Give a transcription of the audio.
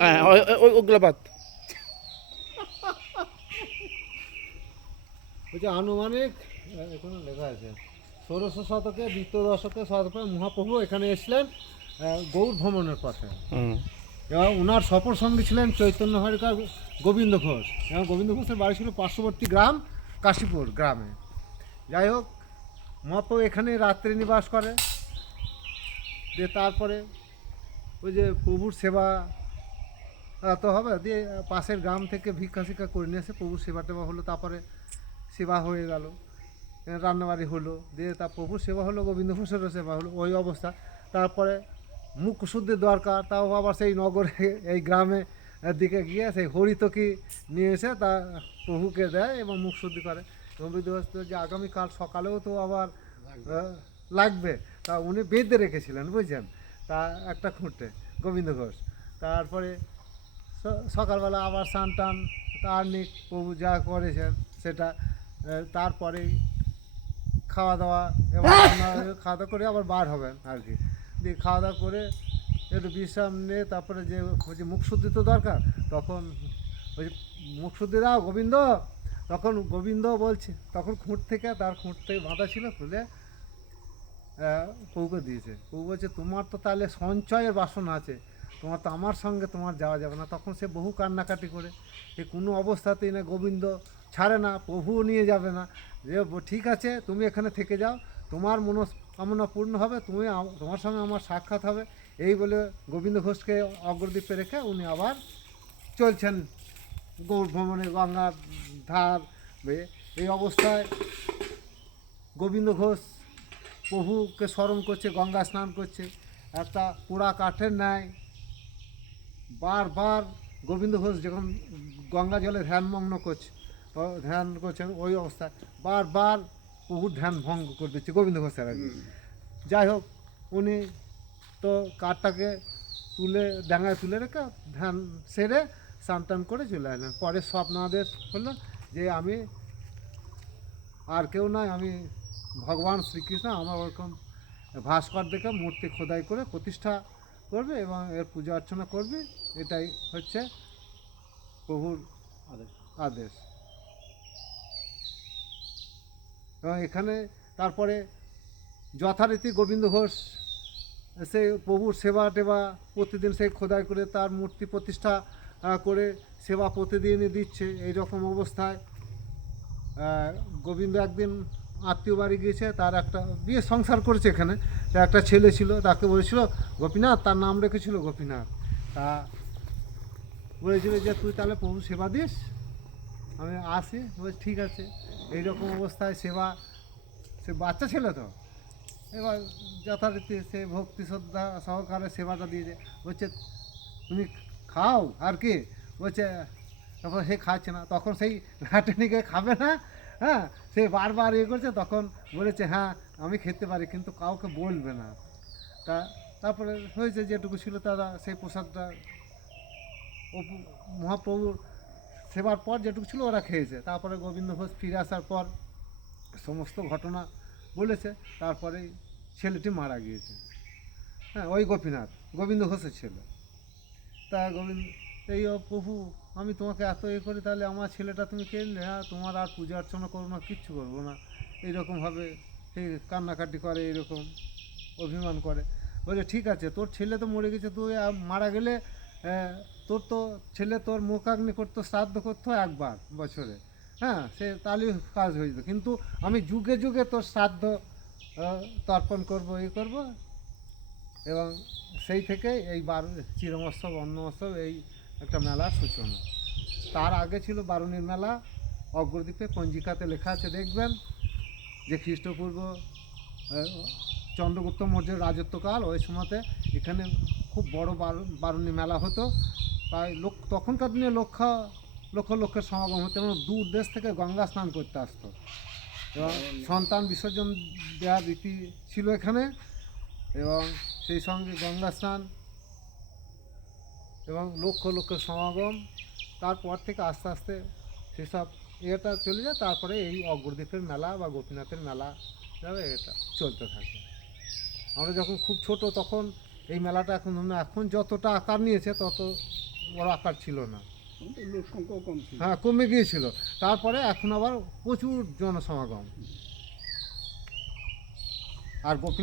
হ্যাঁ ওগুলো বাদ। বলছে আনুমানিক এখানে লেখা আছে 1600 শতকে দ্বিতীয় দশকে শতকে মহাপ্রভু এখানে এসেছিলেন গৌড় ভ্রমণের পথে। হুম। এবং ওনার সফর সঙ্গী ছিলেন চৈতন্য হরিকার গোবিন্দ ঘোষ, এবং গোবিন্দ ঘোষের বাড়ি ছিল পার্শ্ববর্তী গ্রাম কাশীপুর গ্রামে। যাই হোক, মহাপ্রভু এখানে রাত্রি নিবাস করে। দিয়ে তারপরে ওই যে প্রভুর সেবা তো হবে, দিয়ে পাশের গ্রাম থেকে ভিক্ষা শিক্ষা করে নিয়ে এসে প্রভুর সেবা টেবা হলো, তারপরে সেবা হয়ে গেল, রান্নাবাড়ি হলো, দিয়ে তার প্রভুর সেবা হলো, গোবিন্দ ঘোষেরও সেবা হলো, ওই অবস্থা। তারপরে মুখ শুদ্ধির দরকার, তাও আবার সেই নগরে এই গ্রামে দিকে গিয়ে সেই হরিতকি নিয়ে এসে তা প্রভুকে দেয় এবং মুখ শুদ্ধি করে। এবং বিধবাস্ত যে আগামীকাল সকালেও তো আবার লাগবে, তা উনি বেঁধে রেখেছিলেন বুঝছেন, তা একটা খুঁটে গোবিন্দ ঘোষ। তারপরে সকালবেলা আবার স্নান টান তার নিক প্রভু যা করেছেন সেটা, তারপরেই খাওয়া দাওয়া এবং খাওয়া দাওয়া করে আবার বার হবেন আর কি। দিয়ে খাওয়া দাওয়া করে একটু বিশ্রাম নিয়ে তারপরে যে ওই যে মুখ শুদ্ধি তো দরকার, তখন ওই যে মুখ শুদ্ধি দাও গোবিন্দ, তখন গোবিন্দ বলছে, তখন খুঁট থেকে তার খুঁট থেকে বাঁধা ছিল, খুলে প্রভুকে দিয়েছে। প্রভু বলছে তোমার তো তাহলে সঞ্চয়ের বাসনা আছে, তোমার তো আমার সঙ্গে তোমার যাওয়া যাবে না। তখন সে বহু কান্নাকাটি করে, এ কোনো অবস্থাতেই না গোবিন্দ ছাড়ে না, প্রভুও নিয়ে যাবে না। যে ঠিক আছে তুমি এখানে থেকে যাও, তোমার মনস্কামনা পূর্ণ হবে, তুমি তোমার সঙ্গে আমার সাক্ষাৎ হবে। এই বলে গোবিন্দ ঘোষকে অগ্রদ্বীপে রেখে উনি আবার চলছেন গৌড় ভ্রমণে গঙ্গার ধার বেয়ে। এই অবস্থায় গোবিন্দ ঘোষ প্রভুকে স্মরণ করছে, গঙ্গা স্নান করছে, একটা পোড়া কাঠের ন্যায় বারবার গোবিন্দ ঘোষ যখন গঙ্গা জলে ধ্যানমগ্ন করছে, ধ্যান করছেন, ওই অবস্থায় বারবার প্রভুর ধ্যান ভঙ্গ করে দিচ্ছে গোবিন্দ ঘোষের আগে। যাই হোক, উনি তো কাঠটাকে তুলে ডাঙায় তুলে রেখে ধ্যান সেরে স্নান টান করে চলে আসলেন। পরে স্বপ্নাদেশ হলো যে আমি আর কেউ নয়, আমি ভগবান শ্রীকৃষ্ণ, আমার ওরকম ভাস্কর দেখে মূর্তি খোদাই করে প্রতিষ্ঠা করবে এবং এর পূজা অর্চনা করবে, এটাই হচ্ছে প্রভুর আদেশ। এবং এখানে তারপরে যথারীতি গোবিন্দ ঘোষ সে প্রভুর সেবা টেবা প্রতিদিন সেই খোদাই করে তার মূর্তি প্রতিষ্ঠা করে সেবা প্রতিদিনই দিচ্ছে। এই রকম অবস্থায় গোবিন্দ একদিন আত্মীয় বাড়ি গিয়েছে, তার একটা বিয়ে সংসার করেছে এখানে, তার একটা ছেলে ছিল, তাকে বলেছিল গোপীনাথ, তার নাম রেখেছিল গোপীনাথ। তা বলেছিল যে তুই তাহলে প্রভু সেবা দিস, আমি আসি। বলছি ঠিক আছে। এইরকম অবস্থায় সেবা, সে বাচ্চা ছেলে তো, এবার যথারীতি সে ভক্তি শ্রদ্ধা সহকারে সেবাটা দিয়েছে। বলছে তুমি খাও আর কি, বলছে, তখন সে খাচ্ছে না, তখন সেই লাটেনিকে খাবে না, হ্যাঁ, সে বারবার ইয়ে করছে, তখন বলেছে হ্যাঁ আমি খেতে পারি কিন্তু কাউকে বলবে না। তা তারপরে হয়েছে যেটুকু ছিল তারা সেই প্রসাদটা মহাপ্রভুর সেবার পর যেটুকু ছিল ওরা খেয়েছে। তারপরে গোবিন্দ ঘোষ ফিরে আসার পর সমস্ত ঘটনা বলেছে, তারপরে ছেলেটি মারা গিয়েছে। হ্যাঁ, ওই গোপীনাথ গোবিন্দ ঘোষের ছেলে। তা গোবিন্দ এই প্রভু আমি তোমাকে এত এ করি, তাহলে আমার ছেলেটা তুমি কে নিলে? হ্যাঁ, তোমার আর পূজা অর্চনা করবো না, কিচ্ছু করবো না, এইরকমভাবে সেই কান্নাকাটি করে, এইরকম অভিমান করে। বলে ঠিক আছে, তোর ছেলে তো মরে গেছে, তুই মারা গেলে তোর তো ছেলে তোর মুখাগ্নি করতো, শ্রাদ্ধ করতো একবার বছরে, হ্যাঁ, সে তাহলে কাজ হয়ে যেত, কিন্তু আমি যুগে যুগে তোর শ্রাদ্ধ তর্পণ করবো, এই করবো। এবং সেই থেকে এই চিরমোৎসব অন্নমোৎসব এই একটা মেলার সূচনা। তার আগে ছিল বারুণীর মেলা, অগ্রদ্বীপে পঞ্জিকাতে লেখা আছে দেখবেন, যে খ্রিস্টপূর্ব চন্দ্রগুপ্ত মৌর্যের রাজত্বকাল, ওই সময়তে এখানে খুব বড় বারুণী মেলা হতো। প্রায় তখনকার দিনে লক্ষ লক্ষের সমাগম হতো এবং দূর দেশ থেকে গঙ্গা স্নান করতে আসতো এবং সন্তান বিসর্জন দেওয়ার রীতি ছিল এখানে, এবং সেই সঙ্গে গঙ্গা স্নান এবং লক্ষের সমাগম। তারপর থেকে আস্তে আস্তে সেসব ইয়েটা চলে যায়, তারপরে এই অগ্রদ্বীপের মেলা বা গোপীনাথের মেলা যাবে, এটা চলতে থাকে। আমরা যখন খুব ছোট তখন এই মেলাটা এখন যতটা আকার নিয়েছে তত বড় আকার ছিল না, লোক সংখ্যাও কম ছিল। হ্যাঁ কমে গিয়েছিল। তারপরে এখন আবার প্রচুর জনসমাগম। আর গোপী